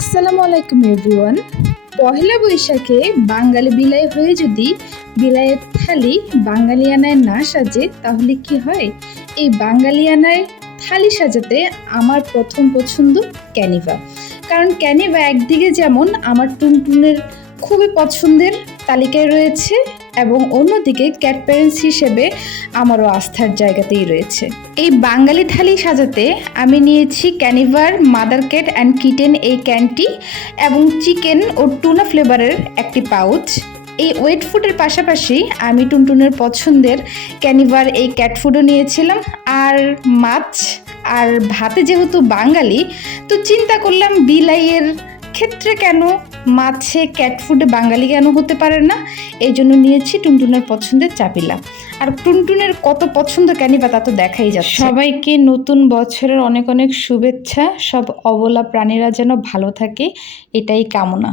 আসসালামু আলাইকুম এভরিওয়ান। পহেলা বৈশাখে বাঙালি বিলাই হয়ে যদি বিলাইয়ের থালি বাঙালিয়ানায় না সাজে তাহলে কি হয়? এই বাঙালিয়ানায় থালি সাজাতে আমার প্রথম পছন্দ ক্যানিভা। কারণ ক্যানিভা একদিকে যেমন আমার টুনটুনের খুবই পছন্দের তালিকায় রয়েছে এবং অন্যদিকে ক্যাট প্যারেন্টস হিসেবে আমারও আস্থার জায়গাতেই রয়েছে। এই বাঙালি থালি সাজাতে আমি নিয়েছি ক্যানিভার মাদার ক্যাট অ্যান্ড কিটেন এই ক্যানটি এবং চিকেন ও টুনা ফ্লেভারের একটি পাউচ। এই ওয়েট ফুডের পাশাপাশি আমি টুনটুনের পছন্দের ক্যানিভার এই ক্যাট ফুডও নিয়েছিলাম আর মাছ আর ভাতে যেহেতু বাঙালি তো চিন্তা করলাম বিলাইয়ের ক্ষেত্রে কেন মাছে ক্যাট ফুডে বাঙালি কেন হতে পারে না, এই জন্য নিয়েছি টুনটুনের পছন্দের চাপিলা। আর টুনটুনের কত পছন্দ ক্যানিভা তা তো দেখাই যাচ্ছে। সবাইকে নতুন বছরের অনেক অনেক শুভেচ্ছা। সব অবলা প্রাণীরা যেন ভালো থাকে এটাই কামনা।